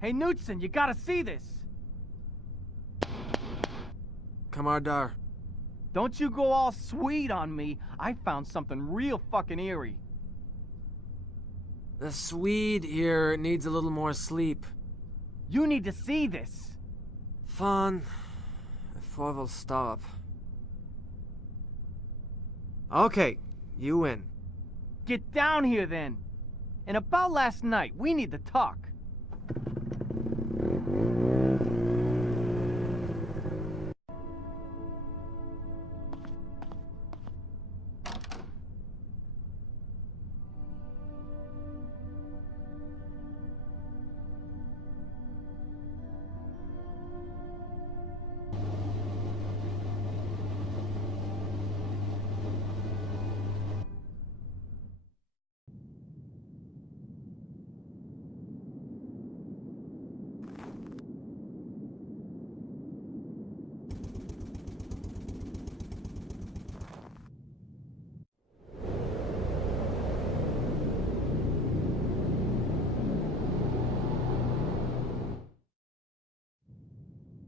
Hey, Knudsen, you gotta see this! Kamardar. Don't you go all sweet on me. I found something real fucking eerie. The Swede here needs a little more sleep. You need to see this. Fan, får väl stop. Okay, you win. Get down here then. And about last night, we need to talk.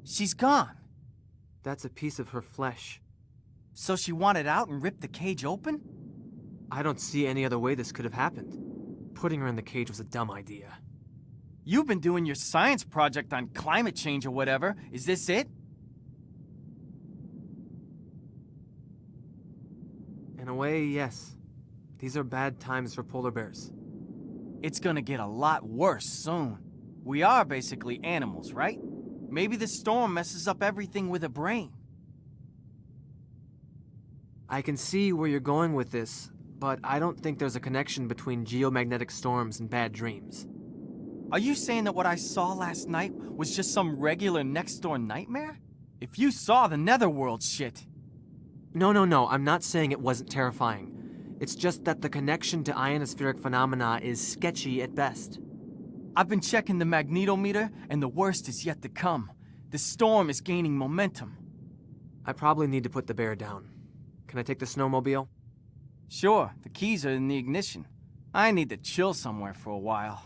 She's gone. That's a piece of her flesh. So she wanted out and ripped the cage open? I don't see any other way this could have happened. Putting her in the cage was a dumb idea. You've been doing your science project on climate change or whatever. Is this it? In a way, yes. These are bad times for polar bears. It's gonna get a lot worse soon. We are basically animals, right? Maybe the storm messes up everything with a brain. I can see where you're going with this, but I don't think there's a connection between geomagnetic storms and bad dreams. Are you saying that what I saw last night was just some regular next-door nightmare? If you saw the netherworld shit... No, I'm not saying it wasn't terrifying. It's just that the connection to ionospheric phenomena is sketchy at best. I've been checking the magnetometer, and the worst is yet to come. The storm is gaining momentum. I probably need to put the bear down. Can I take the snowmobile? Sure, the keys are in the ignition. I need to chill somewhere for a while.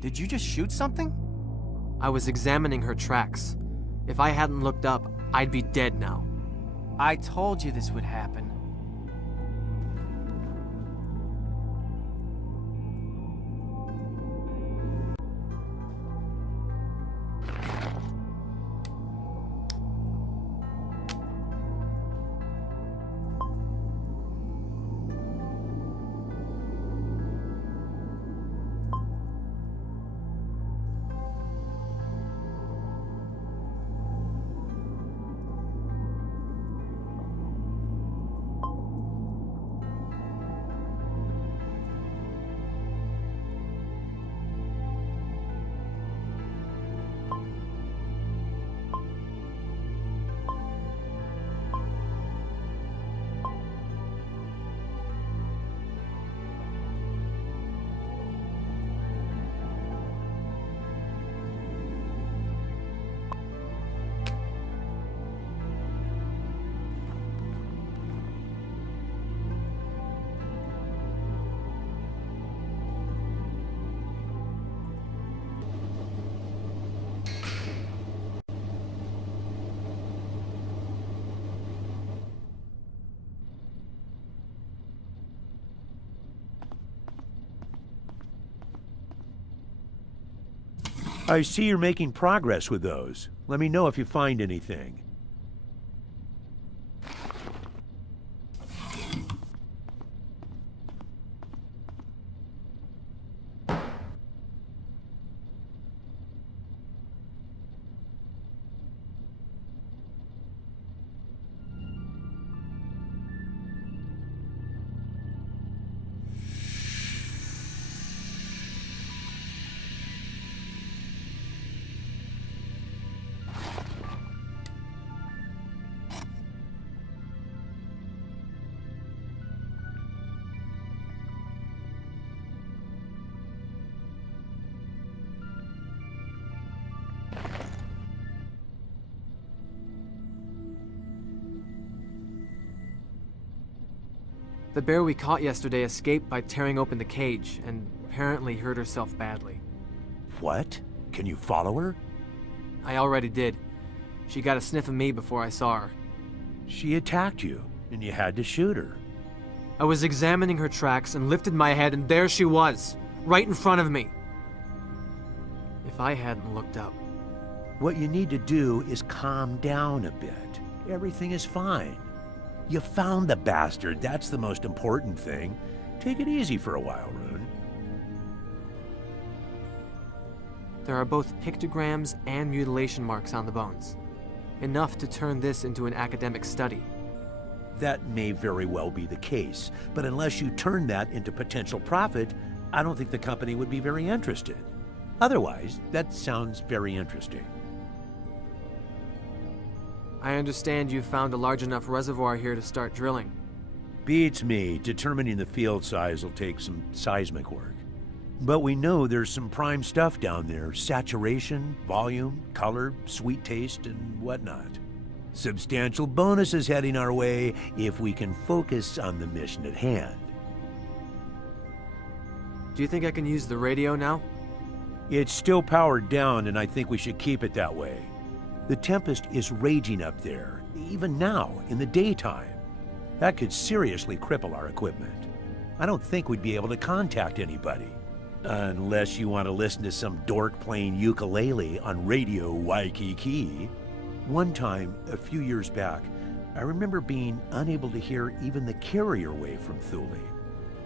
Did you just shoot something? I was examining her tracks. If I hadn't looked up, I'd be dead now. I told you this would happen. I see you're making progress with those. Let me know if you find anything. The bear we caught yesterday escaped by tearing open the cage, and apparently hurt herself badly. What? Can you follow her? I already did. She got a sniff of me before I saw her. She attacked you, and you had to shoot her. I was examining her tracks and lifted my head, and there she was, right in front of me. If I hadn't looked up. What you need to do is calm down a bit. Everything is fine. You found the bastard. That's the most important thing. Take it easy for a while, Rune. There are both pictograms and mutilation marks on the bones. Enough to turn this into an academic study. That may very well be the case, but unless you turn that into potential profit, I don't think the company would be very interested. Otherwise, that sounds very interesting. I understand you found a large enough reservoir here to start drilling. Beats me. Determining the field size will take some seismic work. But we know there's some prime stuff down there. Saturation, volume, color, sweet taste, and whatnot. Substantial bonuses heading our way if we can focus on the mission at hand. Do you think I can use the radio now? It's still powered down, and I think we should keep it that way. The Tempest is raging up there, even now, in the daytime. That could seriously cripple our equipment. I don't think we'd be able to contact anybody. Unless you want to listen to some dork playing ukulele on Radio Waikiki. One time, a few years back, I remember being unable to hear even the carrier wave from Thule,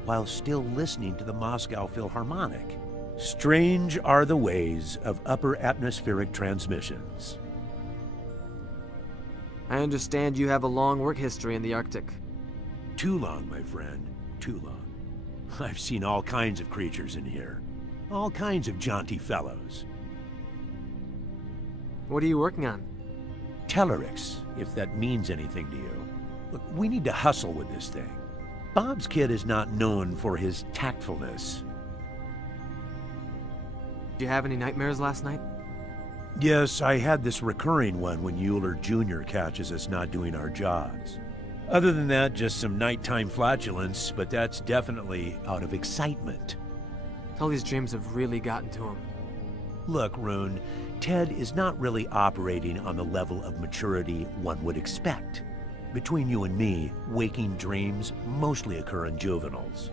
while still listening to the Moscow Philharmonic. Strange are the ways of upper atmospheric transmissions. I understand you have a long work history in the Arctic. Too long, my friend, too long. I've seen all kinds of creatures in here. All kinds of jaunty fellows. What are you working on? Tellurix, if that means anything to you. Look, we need to hustle with this thing. Bob's kid is not known for his tactfulness. Did you have any nightmares last night? Yes, I had this recurring one when Euler Jr. catches us not doing our jobs. Other than that, just some nighttime flatulence, but that's definitely out of excitement. Tully's dreams have really gotten to him. Look, Rune, Ted is not really operating on the level of maturity one would expect. Between you and me, waking dreams mostly occur in juveniles.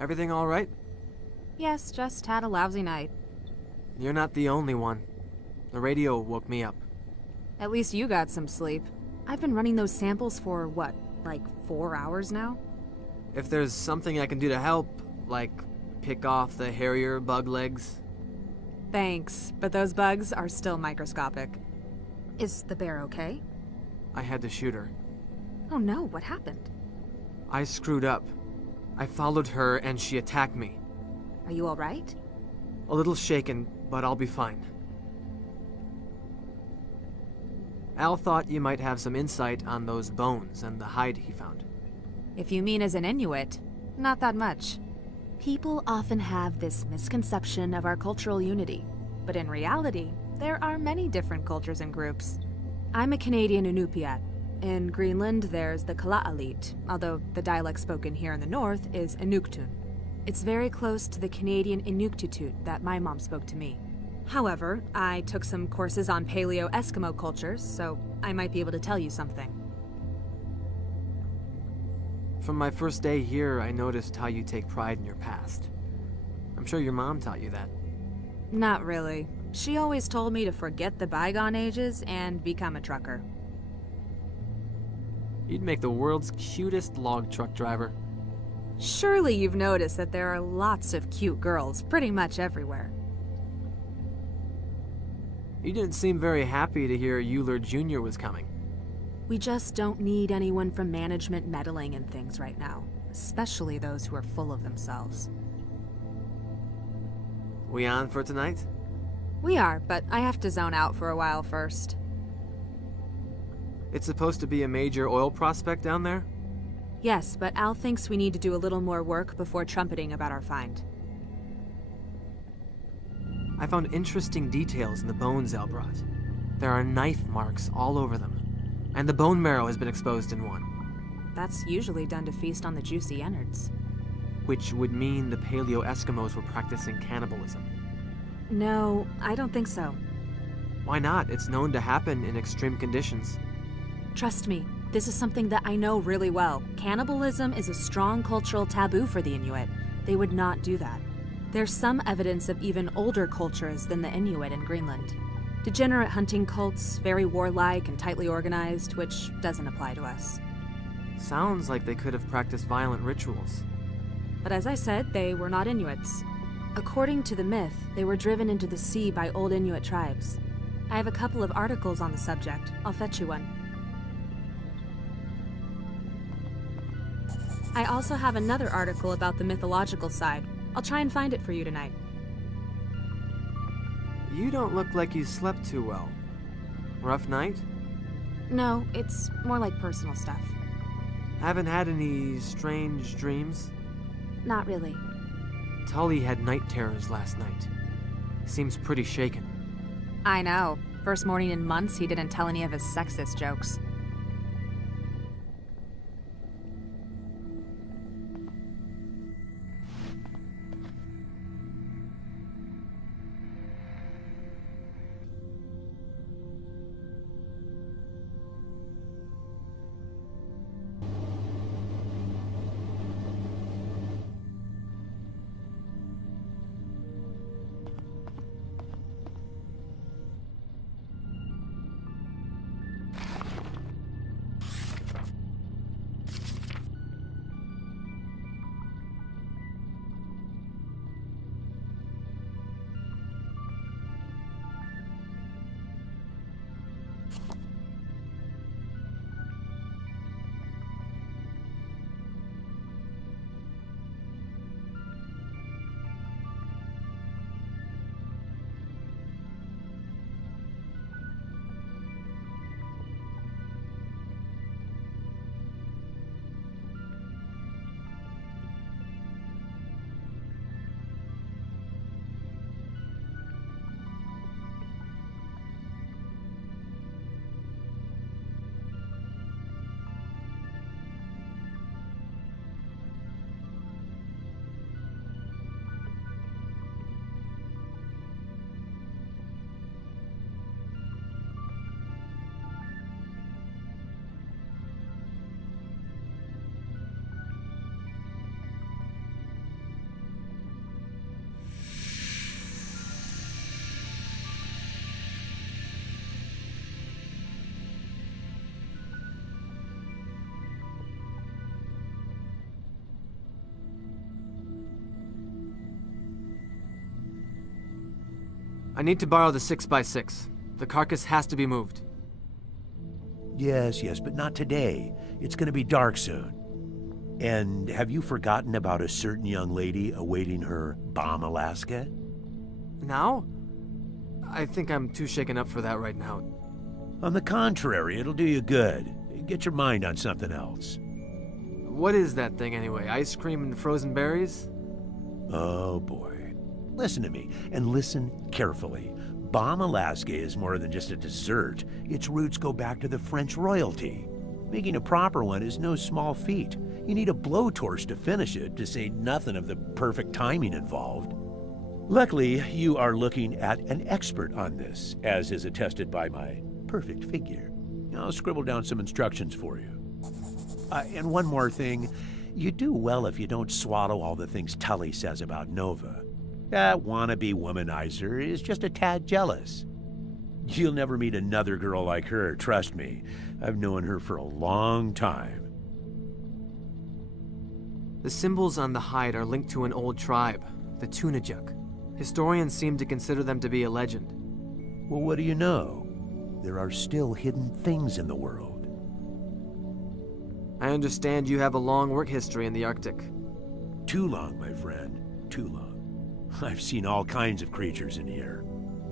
Everything all right? Yes, just had a lousy night. You're not the only one. The radio woke me up. At least you got some sleep. I've been running those samples for, what, like 4 hours now? If there's something I can do to help, like pick off the hairier bug legs. Thanks, but those bugs are still microscopic. Is the bear okay? I had to shoot her. Oh no, what happened? I screwed up. I followed her and she attacked me. Are you alright? A little shaken, but I'll be fine. Al thought you might have some insight on those bones and the hide he found. If you mean as an Inuit, not that much. People often have this misconception of our cultural unity, but in reality, there are many different cultures and groups. I'm a Canadian Inupiat. In Greenland, there's the Kalaalleq, although the dialect spoken here in the north is Inuktun. It's very close to the Canadian Inuktitut that my mom spoke to me. However, I took some courses on Paleo-Eskimo cultures, so I might be able to tell you something. From my first day here, I noticed how you take pride in your past. I'm sure your mom taught you that. Not really. She always told me to forget the bygone ages and become a trucker. You'd make the world's cutest log truck driver. Surely you've noticed that there are lots of cute girls pretty much everywhere. You didn't seem very happy to hear Euler Jr. was coming. We just don't need anyone from management meddling in things right now, especially those who are full of themselves. We on for tonight? We are, but I have to zone out for a while first. It's supposed to be a major oil prospect down there? Yes, but Al thinks we need to do a little more work before trumpeting about our find. I found interesting details in the bones Al brought. There are knife marks all over them, and the bone marrow has been exposed in one. That's usually done to feast on the juicy innards. Which would mean the Paleo-Eskimos were practicing cannibalism. No, I don't think so. Why not? It's known to happen in extreme conditions. Trust me, this is something that I know really well. Cannibalism is a strong cultural taboo for the Inuit. They would not do that. There's some evidence of even older cultures than the Inuit in Greenland. Degenerate hunting cults, very warlike and tightly organized, which doesn't apply to us. Sounds like they could have practiced violent rituals. But as I said, they were not Inuits. According to the myth, they were driven into the sea by old Inuit tribes. I have a couple of articles on the subject. I'll fetch you one. I also have another article about the mythological side. I'll try and find it for you tonight. You don't look like you slept too well. Rough night? No, it's more like personal stuff. Haven't had any strange dreams? Not really. Tully had night terrors last night. Seems pretty shaken. I know. First morning in months, he didn't tell any of his sexist jokes. I need to borrow the 6x6. The carcass has to be moved. Yes, but not today. It's gonna be dark soon. And have you forgotten about a certain young lady awaiting her bomb Alaska? Now? I think I'm too shaken up for that right now. On the contrary, it'll do you good. Get your mind on something else. What is that thing anyway? Ice cream and frozen berries? Oh boy. Listen to me, and listen carefully. Bomb Alaska is more than just a dessert. Its roots go back to the French royalty. Making a proper one is no small feat. You need a blowtorch to finish it, to say nothing of the perfect timing involved. Luckily, you are looking at an expert on this, as is attested by my perfect figure. I'll scribble down some instructions for you. And one more thing, you do well if you don't swallow all the things Tully says about Nova. That wannabe womanizer is just a tad jealous. You'll never meet another girl like her, trust me. I've known her for a long time. The symbols on the hide are linked to an old tribe, the Tunajuk. Historians seem to consider them to be a legend. Well, what do you know? There are still hidden things in the world. I understand you have a long work history in the Arctic. Too long, my friend, too long. I've seen all kinds of creatures in here.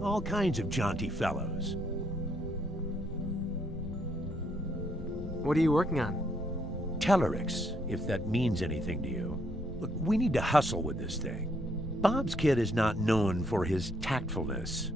All kinds of jaunty fellows. What are you working on? Tellurix, if that means anything to you. Look, we need to hustle with this thing. Bob's kid is not known for his tactfulness.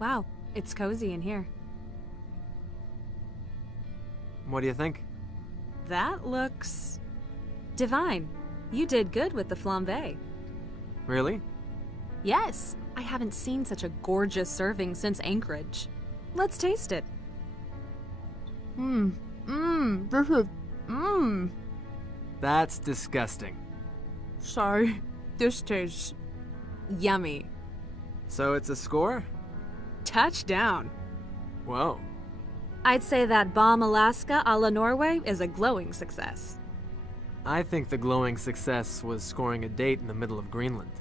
Wow, it's cozy in here. What do you think? That looks divine. You did good with the flambe. Really? Yes, I haven't seen such a gorgeous serving since Anchorage. Let's taste it. This is, That's disgusting. Sorry, this tastes yummy. So it's a score? Touchdown. Whoa. I'd say that Bomb Alaska a la Norway is a glowing success. I think the glowing success was scoring a date in the middle of Greenland.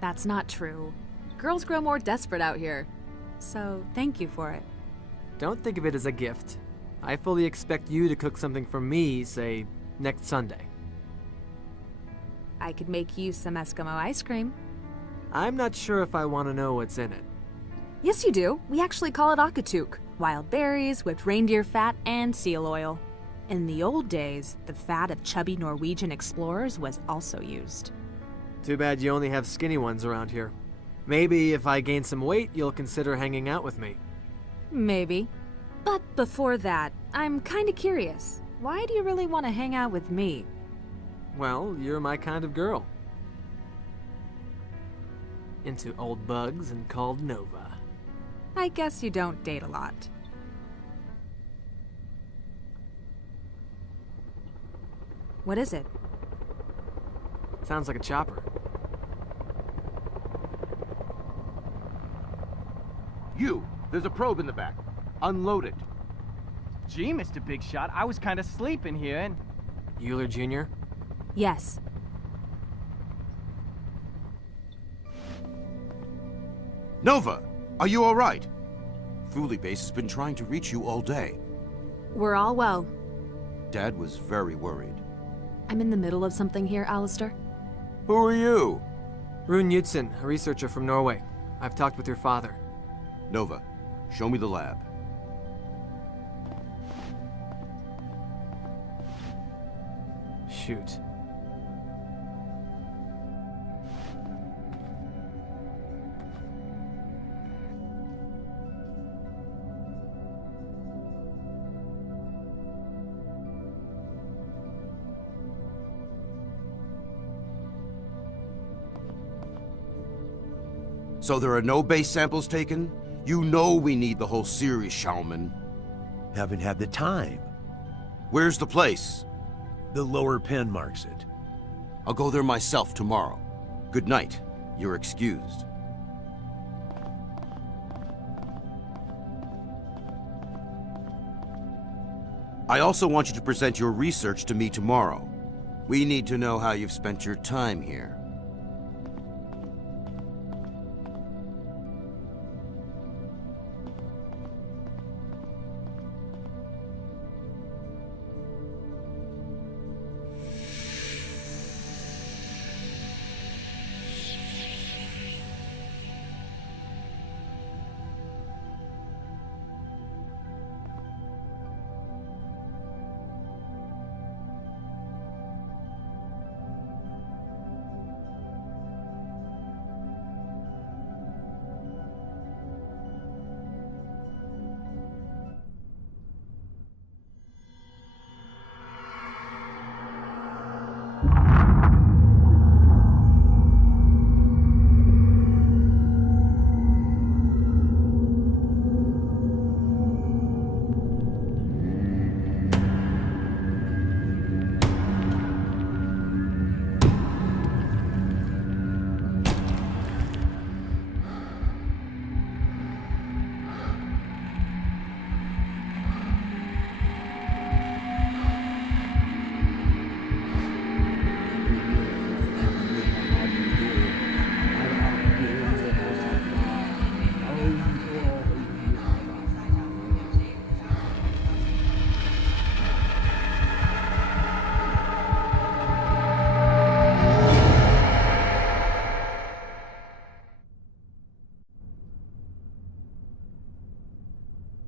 That's not true. Girls grow more desperate out here. So, thank you for it. Don't think of it as a gift. I fully expect you to cook something for me, say, next Sunday. I could make you some Eskimo ice cream. I'm not sure if I want to know what's in it. Yes, you do. We actually call it akatuk. Wild berries, whipped reindeer fat, and seal oil. In the old days, the fat of chubby Norwegian explorers was also used. Too bad you only have skinny ones around here. Maybe if I gain some weight, you'll consider hanging out with me. Maybe. But before that, I'm kinda curious. Why do you really want to hang out with me? Well, you're my kind of girl. Into old bugs and called Nova. I guess you don't date a lot. What is it? Sounds like a chopper. There's a probe in the back. Unload it. Gee, Mr. Big Shot, I was kind of sleeping here and... Euler Jr.? Yes. Nova, are you all right? Thule Base has been trying to reach you all day. We're all well. Dad was very worried. I'm in the middle of something here, Alistair. Who are you? Rune Knudsen, a researcher from Norway. I've talked with your father. Nova, show me the lab. Shoot. So there are no base samples taken? You know we need the whole series, Shaman. Haven't had the time. Where's the place? The lower pen marks it. I'll go there myself tomorrow. Good night. You're excused. I also want you to present your research to me tomorrow. We need to know how you've spent your time here.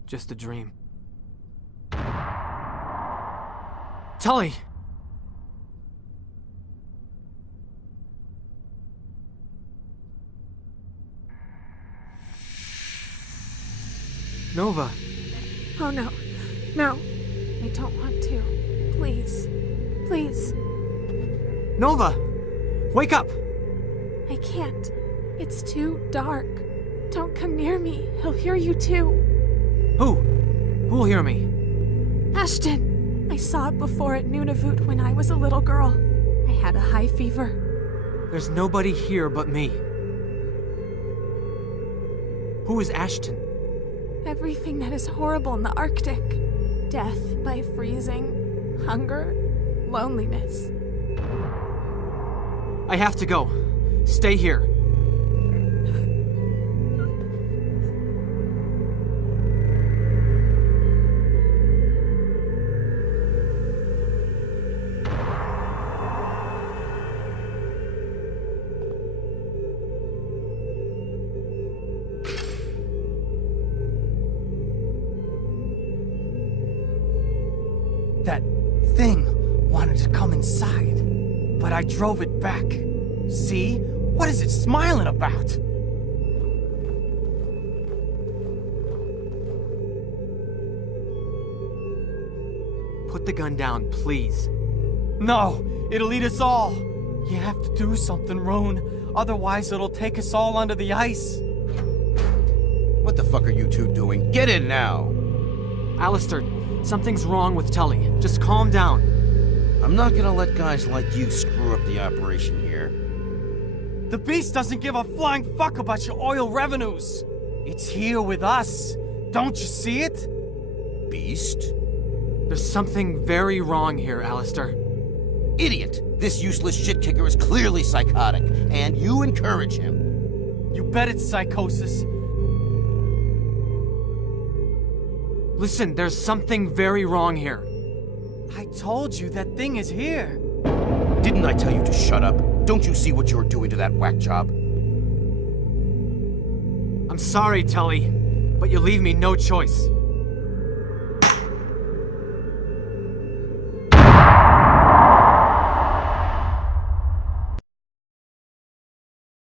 Just a dream. Tully! Nova. Oh no. No. I don't want to. Please. Please. Nova! Wake up! I can't. It's too dark. Don't come near me. He'll hear you too. Who? Who'll hear me? Ashton! I saw it before at Nunavut when I was a little girl. I had a high fever. There's nobody here but me. Who is Ashton? Everything that is horrible in the Arctic. Death by freezing, hunger, loneliness. I have to go. Stay here. That thing wanted to come inside, but I drove it back. See? What is it smiling about? Put the gun down, please. No, it'll eat us all. You have to do something, Roan. Otherwise, it'll take us all under the ice. What the fuck are you two doing? Get in now! Alistair, something's wrong with Tully. Just calm down. I'm not gonna let guys like you screw up the operation here. The beast doesn't give a flying fuck about your oil revenues. It's here with us. Don't you see it? Beast? There's something very wrong here, Alistair. Idiot! This useless shit kicker is clearly psychotic, and you encourage him. You bet it's psychosis. Listen, there's something very wrong here. I told you that thing is here. Didn't I tell you to shut up? Don't you see what you're doing to that whack job? I'm sorry, Tully, but you leave me no choice.